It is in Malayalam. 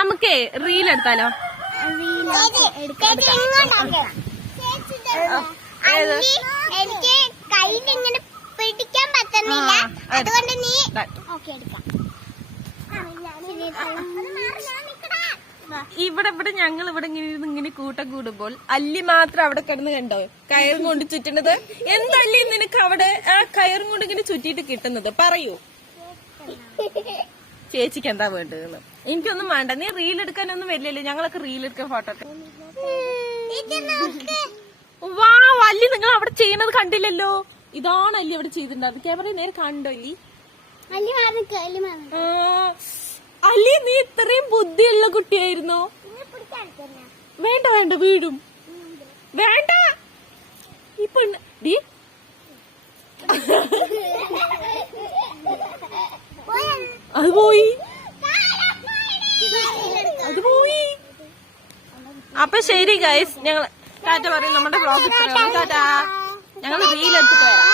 നമുക്കേ റീൽ എടുത്താലോ? എനിക്ക് കയ്യിൽ ഇങ്ങനെ പിടിക്കാൻ പറ്റുന്നില്ല, അതുകൊണ്ട് നീ എടുക്കാം. ഇവിടെ ഞങ്ങൾ ഇവിടെ ഇങ്ങനെ കൂട്ടം കൂടുമ്പോൾ അല്ലി മാത്രം അവിടെ കിടന്ന് കണ്ടോ കയറും കൊണ്ട് ചുറ്റുന്നത്? എന്തല്ലേ നിനക്ക് അവിടെ ആ കയറും കൊണ്ട് ഇങ്ങനെ ചുറ്റിയിട്ട് കിട്ടുന്നത്? പറയൂ ചേച്ചിക്ക് എന്താ വേണ്ടതെന്ന്. എനിക്കൊന്നും വേണ്ട, നീ റീൽ എടുക്കാനൊന്നും വരില്ലല്ലോ. ഞങ്ങളൊക്കെ റീൽ എടുക്കാൻ ഫോട്ടോ വാ. അല്ലി നിങ്ങൾ അവിടെ ചെയ്യുന്നത് കണ്ടില്ലല്ലോ. ഇതാണ് അല്ലി അവിടെ ചെയ്തിട്ടുണ്ടായിരുന്നു. ക്യാമറ നേരെ കണ്ടോ അല്ലി? അല്ലി നീ ഇത്രയും ബുദ്ധിയുള്ള കുട്ടിയായിരുന്നോ? വേണ്ട വേണ്ട, വീഴും. വേണ്ട ഇപ്പൊ അത് പോയി. അപ്പൊ ശരി ഗൈസ്, ഞങ്ങൾ ടാറ്റ പറയും. നമ്മുടെ വ്ളോഗ് ഇത്രയാണ്. ടാറ്റ. ഞങ്ങൾ റീൽ എടുത്തിട്ട് വരാം.